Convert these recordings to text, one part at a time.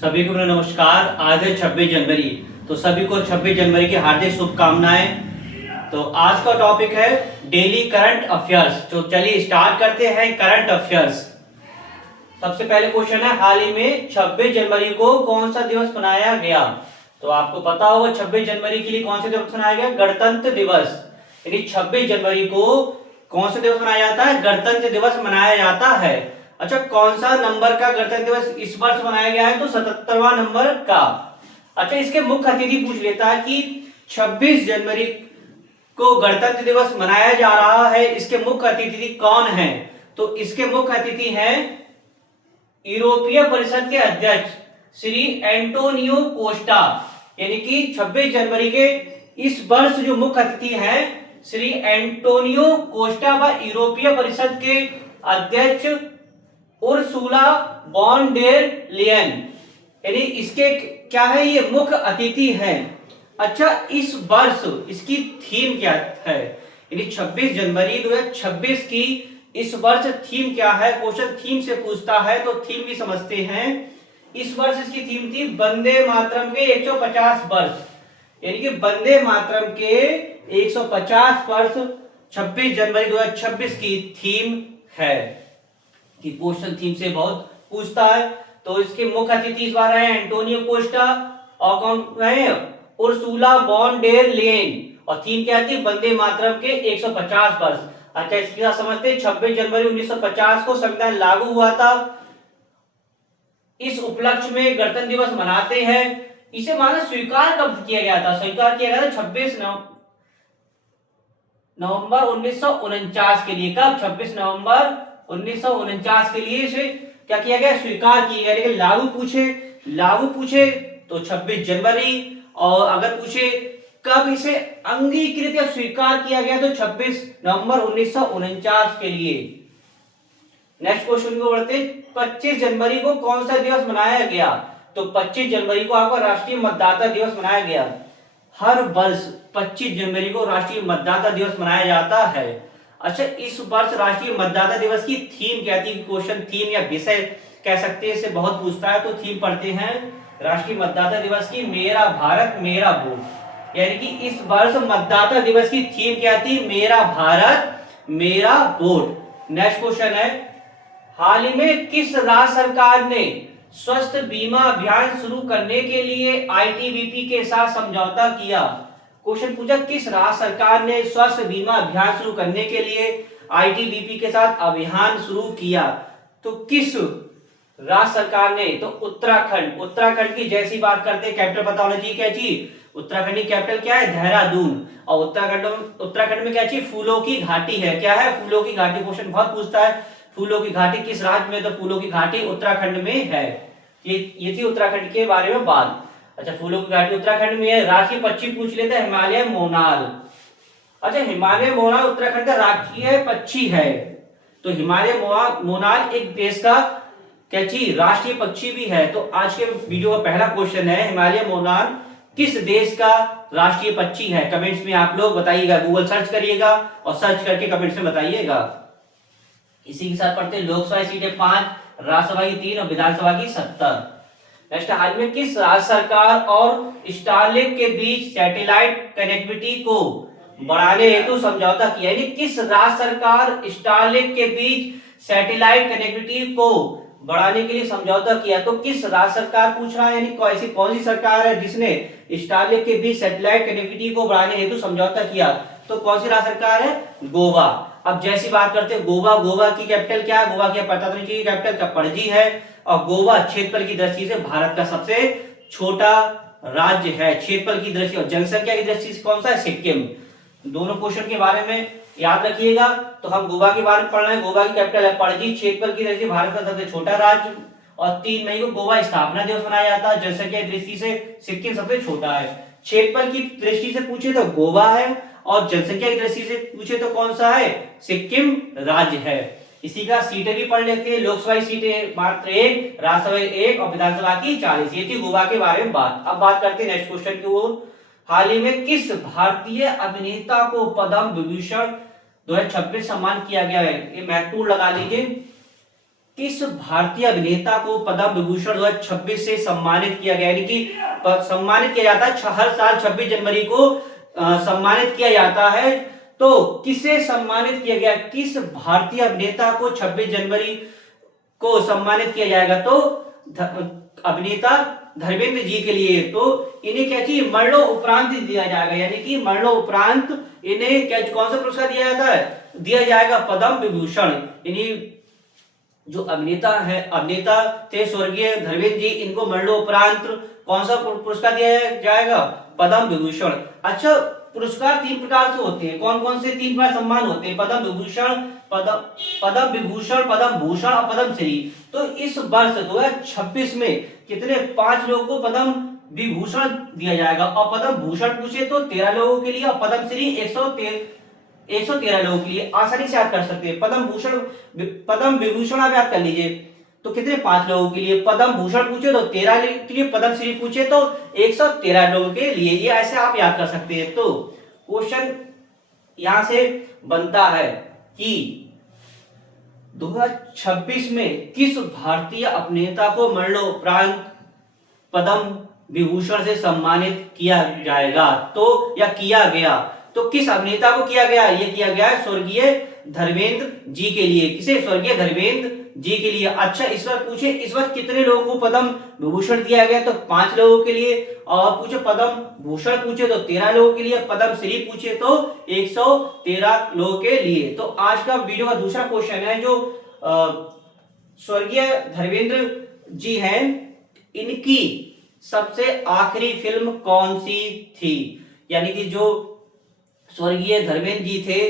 सभी को मेरा नमस्कार। आज है 26 जनवरी, तो सभी को 26 जनवरी की हार्दिक शुभकामनाएं। तो आज का टॉपिक है डेली करंट अफेयर्स। तो चलिए स्टार्ट करते हैं करंट अफेयर्स। सबसे पहले क्वेश्चन है, हाल ही में 26 जनवरी को कौन सा दिवस मनाया गया? तो आपको पता होगा 26 जनवरी के लिए कौन सा दिवस मनाया गया? गणतंत्र दिवस। यानी 26 जनवरी को कौन सा दिवस मनाया जाता है? गणतंत्र दिवस मनाया जाता है। अच्छा, कौन सा नंबर का गणतंत्र दिवस इस वर्ष मनाया गया है? तो 77वां नंबर का। अच्छा, इसके मुख्य अतिथि पूछ लेता है कि 26 जनवरी को गणतंत्र दिवस मनाया जा रहा है, इसके मुख्य अतिथि कौन है? तो इसके मुख्य अतिथि हैं यूरोपीय परिषद के अध्यक्ष श्री एंटोनियो कोस्टा। यानी कि 26 जनवरी के इस वर्ष जो मुख्य अतिथि हैं श्री एंटोनियो कोस्टा व यूरोपीय परिषद के अध्यक्ष उर्सुला वॉन डेर लेयन, यानी इसके क्या है, ये मुख्य अतिथि हैं। अच्छा, इस वर्ष इसकी थीम क्या है? यानी 26 जनवरी 2026 की इस वर्ष थीम क्या है? क्वेश्चन थीम से पूछता है तो थीम भी समझते हैं। इस वर्ष इसकी थीम थी वंदे मातरम के 150 वर्ष। यानी कि वंदे मातरम के 150 वर्ष 26 जनवरी 2026 की थीम है। कि क्वेश्चन थीम से बहुत पूछता है। तो इसके मुख्य अतिथि इस बार है एंटोनियो कोस्टा और कौन है? Ursula von der Leyen. और थीम क्या थी? वंदे मातरम के 150 वर्ष। अच्छा, इसके साथ समझते हैं 26 जनवरी 1950 को संविधान लागू हुआ था। इस उपलक्ष्य में गणतंत्र दिवस मनाते हैं। इसे माना स्वीकार कब किया गया था? स्वीकार किया गया था 26 नवंबर 1949 के लिए। कब? 26 नवंबर 1949 के लिए इसे क्या किया गया? स्वीकार किया गया। लेकिन लागू पूछे तो 26 जनवरी, और अगर पूछे कब इसे अंगीकृत या स्वीकार किया गया तो 26 नवंबर 1949 के लिए। नेक्स्ट क्वेश्चन को बढ़ते हैं, 25 जनवरी को कौन सा दिवस मनाया गया? तो 25 जनवरी को आपका राष्ट्रीय मतदाता दिवस मनाया गया। हर वर्ष 25 जनवरी को राष्ट्रीय मतदाता दिवस मनाया जाता है। अच्छा, इस वर्ष राष्ट्रीय मतदाता दिवस की थीम क्या थी? क्वेश्चन थीम या विषय कह सकते हैं, इससे बहुत पूछता है। तो थीम पढ़ते हैं राष्ट्रीय मतदाता दिवस की, मेरा भारत मेरा वोट। यानी कि इस वर्ष मतदाता दिवस की थीम क्या थी? मेरा भारत मेरा वोट। नेक्स्ट क्वेश्चन है, हाल ही में किस राज्य सरकार ने स्वास्थ्य बीमा अभियान शुरू करने के लिए आईटीबीपी के साथ समझौता किया? क्वेश्चन पूछा, किस राज्य सरकार ने स्वास्थ्य बीमा अभियान शुरू करने के लिए आईटीबीपी के साथ अभियान शुरू किया? तो किस राज्य सरकार ने? तो उत्तराखंड। उत्तराखंड की जैसी बात करते हैं, कैपिटल पता होना चाहिए क्या चीज? उत्तराखंड की कैपिटल क्या है? देहरादून। और उत्तराखंड में क्या चीज? फूलों की घाटी है। क्या है? फूलों की घाटी। क्वेश्चन बहुत पूछता है, फूलों की घाटी किस राज्य में? तो फूलों की घाटी उत्तराखंड में है। ये थी उत्तराखंड के बारे में बात। अच्छा, फूलों की घाटी उत्तराखंड में है। राष्ट्रीय पक्षी पूछ लेते हैं, हिमालय मोनाल। अच्छा, हिमालय मोनाल उत्तराखंड का राष्ट्रीय पक्षी है। तो हिमालय मोनाल एक देश का क्या चीज? राष्ट्रीय पक्षी भी है। तो आज के वीडियो का पहला क्वेश्चन है, हिमालय मोनाल किस देश का राष्ट्रीय पक्षी है? कमेंट्स में आप लोग बताइएगा, गूगल सर्च करिएगा और सर्च करके कमेंट्स में बताइएगा। इसी के साथ पढ़ते हैं, लोकसभा सीटें 5, राज्यसभा की 3 और विधानसभा की 70। नेक्स्ट, हाल में किस राज्य सरकार और स्टारलिंक के बीच सैटेलाइट कनेक्टिविटी को बढ़ाने हेतु समझौता किया? यानी किस राज्य सरकार स्टारलिंक के बीच सैटेलाइट कनेक्टिविटी को बढ़ाने के लिए समझौता किया? तो किस राज्य सरकार पूछ रहा है, यानी ऐसी कौन सी सरकार है जिसने स्टारलिंक के बीच सैटेलाइट कनेक्टिविटी को बढ़ाने हेतु समझौता किया? तो कौन सी राज्य सरकार है? गोवा। अब जैसी बात करते हैं गोवा, गोवा की कैपिटल क्या है? गोवा की पता नहीं चाहिए, कैपिटल का पणजी है। और गोवा क्षेत्रफल की दृष्टि से भारत का सबसे छोटा राज्य है क्षेत्रफल की दृष्टि, और जनसंख्या की दृष्टि से कौन सा है? सिक्किम। दोनों क्वेश्चन के बारे में याद रखिएगा। तो हम गोवा के बारे में पढ़ रहे हैं। गोवा की कैपिटल है पणजी, क्षेत्रफल की दृष्टि से भारत का सबसे छोटा राज्य, और 3 मई को गोवा स्थापना दिवस मनाया जाता है। जनसंख्या की दृष्टि से सिक्किम सबसे छोटा है। क्षेत्रफल की दृष्टि से पूछे तो गोवा है, और जनसंख्या की दृष्टि से पूछे तो कौन सा है? सिक्किम राज्य है। इसी का सीटें भी पढ़ लेते हैं। लोकसभा सीटें मात्र 1, राज्यसभा 1 और विधानसभा की 40। ये थी गोवा के बारे में बात। अब बात करते हैं नेक्स्ट क्वेश्चन की ओर। हाल ही में किस भारतीय अभिनेता को पद्म विभूषण 2026 सम्मान किया गया है? ये महत्वपूर्ण लगा लीजिए। किस भारतीय अभिनेता को पद्म विभूषण 2026 से सम्मानित किया गया, यानी कि सम्मानित किया जाता है हर साल 26 जनवरी को सम्मानित किया जाता है। तो किसे सम्मानित किया गया, किस भारतीय अभिनेता को 26 जनवरी को सम्मानित किया जाएगा? तो अभिनेता धर्मेंद्र जी के लिए। तो इन्हें क्या चाहिए, मरणोपरांत दिया जाएगा, यानी कि मरणोपरांत इन्हें क्या, कौन सा पुरस्कार दिया जाता है, दिया जाएगा पद्म विभूषण। इन्हीं जो अभिनेता थे स्वर्गीय धर्मेंद्र जी, इनको मरणोपरांत कौन सा पुरस्कार दिया जाएगा, पद्म विभूषण। अच्छा, पुरस्कार 3 प्रकार से होते हैं, कौन कौन से 3 प्रकार सम्मान होते हैं, पद्म विभूषण, पद्म विभूषण, पद्म भूषण और पद्म श्री। तो इस वर्ष 2026 में कितने, 5 लोगों को पद्म विभूषण दिया जाएगा, और पद्म भूषण पूछे तो 13 लोगों के लिए, और पद्म श्री 113 लोगों के लिए। आसानी से याद कर सकते हैं। पद्म विभूषण आप याद कर लीजिए तो कितने, 5 लोगों के लिए, पद्म भूषण पूछे तो 13 के लिए, पद्म श्री पूछे तो 113 लोगों के लिए। ये ऐसे आप याद कर सकते हैं। तो क्वेश्चन यहां से बनता है कि 2026 में किस भारतीय अभिनेता को मरणोपरांत पद्म विभूषण से सम्मानित किया जाएगा, तो या किया गया, तो किस अभिनेता को किया गया, ये किया गया है स्वर्गीय धर्मेंद्र जी के लिए। किसे, स्वर्गीय धर्मेंद्र जी के लिए। अच्छा, इस बार पूछे इस बार कितने लोगों को पद्म विभूषण दिया गया, तो 5 लोगों के लिए, और पूछे पद्म भूषण पूछे तो 13 लोगों के लिए, पद्म श्री पूछे तो 113 लोगों के लिए। तो आज का वीडियो का दूसरा क्वेश्चन है, जो स्वर्गीय धर्मेंद्र जी हैं, इनकी सबसे आखिरी फिल्म कौन सी थी, यानी कि जो स्वर्गीय धर्मेंद्र जी थे,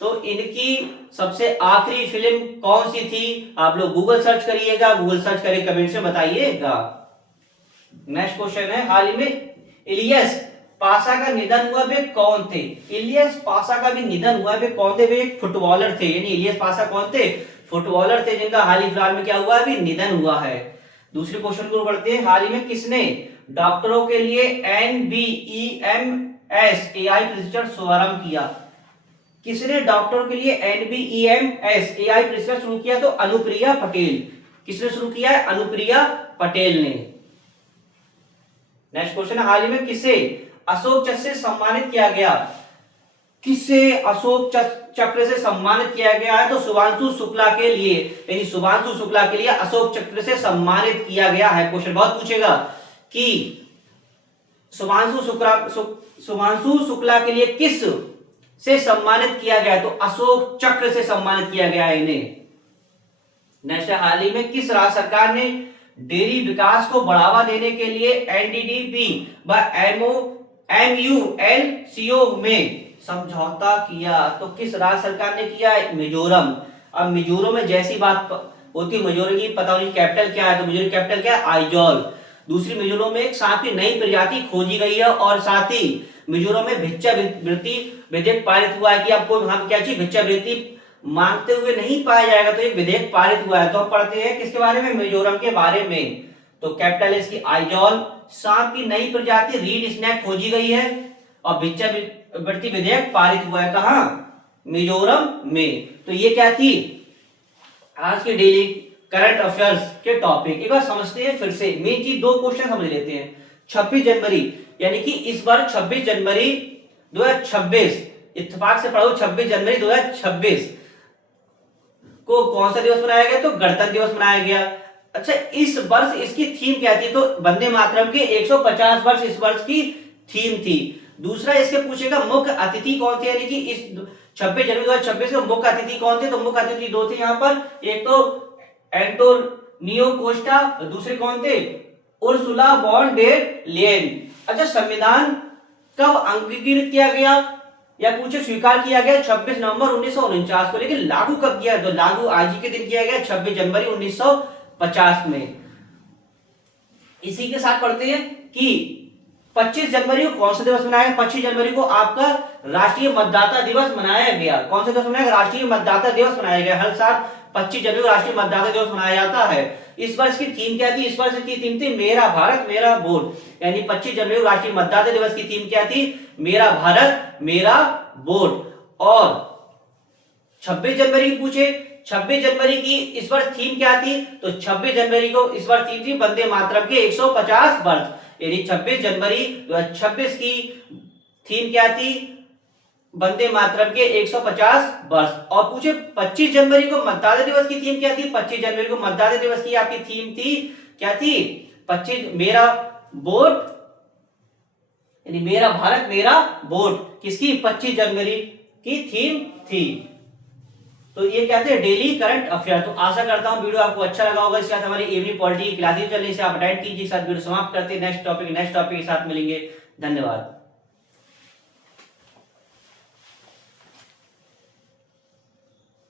तो इनकी सबसे आखिरी फिल्म कौन सी थी? आप लोग गूगल सर्च करिएगा, गूगल सर्च करके कमेंट में बताइएगा। नेक्स्ट क्वेश्चन है, हाल ही में इलियस पासा का निधन हुआ, वे कौन थे? इलियस पासा का भी निधन हुआ, वे कौन थे? वे एक फुटबॉलर थे, यानी इलियस पासा कौन थे? फुटबॉलर थे, जिनका हाल ही फिलहाल में क्या हुआ है, निधन हुआ है। दूसरे क्वेश्चन को बढ़ते हैं, हाल ही में किसने डॉक्टरों के लिए NBEMS AI प्रशिक्षण शुभारंभ किया? किसने डॉक्टरों के लिए NBEMS AI प्रशिक्षण शुरू किया? तो अनुप्रिया पटेल। किसने शुरू किया है? अनुप्रिया पटेल ने। नेक्स्ट क्वेश्चन, हाल ही में किसे अशोक चक्र से सम्मानित किया गया? किसे अशोक चक्र से सम्मानित किया गया है? तो शुभांशु शुक्ला के लिए, यानी शुभांशु शुक्ला के लिए अशोक चक्र से सम्मानित किया गया है। क्वेश्चन बहुत पूछेगा कि शुभांशु शुक्ला के लिए किस से सम्मानित किया गया? तो अशोक चक्र से सम्मानित किया गया है इन्हें। नेक्स्ट, हाल ही में किस राज्य सरकार ने डेयरी विकास को बढ़ावा देने के लिए NDDB व MULCO में समझौता किया? तो किस राज्य सरकार ने किया है? मिजोरम। अब मिजोरम में जैसी बात होती है, मिजोरम की पता नहीं कैपिटल क्या है, तो मिजोरम कैपिटल क्या है? आइजॉल। दूसरी, मिजोरम में एक सांप की नई प्रजाति खोजी गई है, और साथ ही मिजोरम में भिक्षावृत्ति विधेयक पारित हुआ है कि आपको वहां क्या चाहिए, भिक्षावृत्ति मांगते हुए नहीं पाया जाएगा, तो एक विधेयक पारित हुआ है। तो हम पढ़ते हैं किसके बारे में? मिजोरम के बारे में। तो कैपिटल इसकी आइजॉल, सांप की नई प्रजाति रीड स्नेक खोजी गई है, और भिक्षावृत्ति विधेयक पारित हुआ है कहां? मिजोरम में। तो ये क्या थी आज के डेली करंट अफेयर्स के टॉपिक। एक बार समझते हैं फिर से, मेन चीज 2 क्वेश्चन समझ लेते हैं। 26 जनवरी, यानी कि इस बार 26 जनवरी 2026, इत्तेफाक से पढ़ो, 26 जनवरी 2026 को कौन सा दिवस मनाया गया? तो गणतंत्र दिवस मनाया गया। अच्छा, इस वर्ष इसकी थीम क्या थी? तो वंदे मातरम के 150 वर्ष इस वर्ष की थीम थी। दूसरा, इसके पूछेगा मुख्य अतिथि कौन थे, यानी कि इस 26 जनवरी 2026 के मुख्य अतिथि कौन थे? तो मुख्य अतिथि 2 थे यहाँ पर, एक तो एंटोनियो कोस्टा, दूसरे कौन थे? Ursula von der Leyen. अच्छा, संविधान कब अंगीकृत किया गया या पूछे स्वीकार किया गया? 26 नवंबर 1949 को। लेकिन लागू कब किया? तो लागू आज ही के दिन किया गया, 26 जनवरी 1950 में। इसी के साथ पढ़ते हैं कि 25 जनवरी को कौन सा दिवस मनाया गया? 25 जनवरी को आपका राष्ट्रीय मतदाता दिवस मनाया गया। कौन सा दिवस मनाया गया? राष्ट्रीय मतदाता दिवस मनाया गया। हर साल 25 जनवरी को राष्ट्रीय मतदाता दिवस मनाया जाता है। इस वर्ष की थीम क्या थी? इस वर्ष की थीम थी मेरा भारत मेरा वोट, यानी 25 जनवरी को राष्ट्रीय मतदाता दिवस की थीम क्या थी? मेरा भारत मेरा वोट। और 26 जनवरी की पूछे 26 जनवरी की इस वर्ष थीम क्या थी? तो 26 जनवरी को इस वर्ष थीम थी वंदे मातरम के 150 वर्ष, यानी 26 जनवरी 2026 की थीम क्या थी? वंदे मातरम के 150 वर्ष। और पूछे 25 जनवरी को मतदाता दिवस की थीम क्या थी? 25 जनवरी को मतदाता दिवस की आपकी थीम थी क्या थी? 25 मेरा वोट, यानी मेरा भारत मेरा वोट किसकी? 25 जनवरी की थीम थी। तो ये क्या थे? Daily current affair. तो आशा करता हूं वीडियो आपको अच्छा लगा होगा। इसके साथ हमारी इवनिंग पॉलिटी की क्लासेस चल रही है, आप अटेंड कीजिए। साथ वीडियो समाप्त करते हैं, नेक्स्ट टॉपिक के साथ मिलेंगे। धन्यवाद।